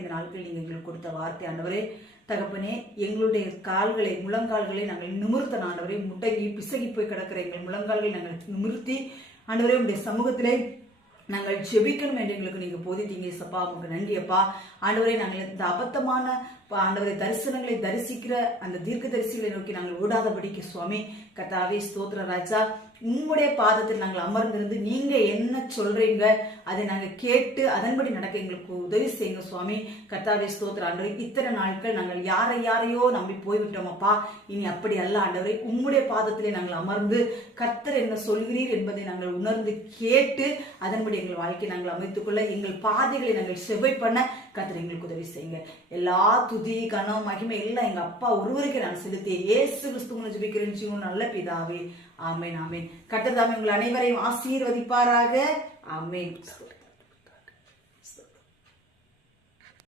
இந்த நாட்களில் நீங்கள் எங்களுக்கு கொடுத்த வார்த்தை ஆண்டவரே தகப்பனே, எங்களுடைய கால்களை முழங்கால்களை நாங்கள் நிமிர்த்த ஆண்டவரே, முட்டங்கி பிசகி போய் கிடக்கிற எங்கள் முழங்கால்களை நாங்கள் நிமிர்த்தி ஆண்டவரே உடைய சமூகத்திலே நாங்கள் ஜெபிக்கணும் என்று எங்களுக்கு நீங்க போதித்தீங்க சப்பா. உங்களுக்கு நன்றி அப்பா. ஆண்டவரே, நாங்கள் இந்த அபத்தமான ஆண்டவரை தரிசனங்களை தரிசிக்கிற அந்த தீர்க்க தரிசிகளை நோக்கி நாங்கள் விடாதபடிக்கு சுவாமி கர்த்தாவே ஸ்தோத்திர ராஜா, உங்களுடைய பாதத்தில் நாங்கள் அமர்ந்திருந்து நீங்க என்ன சொல்றீங்க அதை நாங்கள் கேட்டு அதன்படி நடக்க எங்களுக்கு உதவி செய்யுங்க சுவாமி கர்த்தாவே ஸ்தோத்திர. ஆண்டவரே, இத்தனை நாட்கள் நாங்கள் யாரையோ நம்பி போய்விட்டோம் அப்பா. இனி அப்படி அல்ல ஆண்டவரே, உங்களுடைய பாதத்திலே நாங்கள் அமர்ந்து கர்த்தர் என்ன சொல்கிறீர் என்பதை நாங்கள் உணர்ந்து கேட்டு அதன்படி எங்கள் வாழ்க்கையை நாங்கள் அமைத்துக் கொள்ள எங்கள் பாதைகளை நாங்கள் செவ்வை பண்ண கர்த்தர் எங்களுக்கு உதவி செய்யுங்க. எல்லா துதி கனம் மகிமை எல்லாம் எங்க அப்பா ஒருவருக்கு நான் செலுத்தி இயேசு கிறிஸ்துவின் ஜெபிக்கிறேன் ஜீவன் நல்ல பிதாவே. ஆமேன் ஆமேன். கர்த்தர் தாமே உங்கள் அனைவரையும் ஆசீர்வதிப்பாராக. ஆமேன்.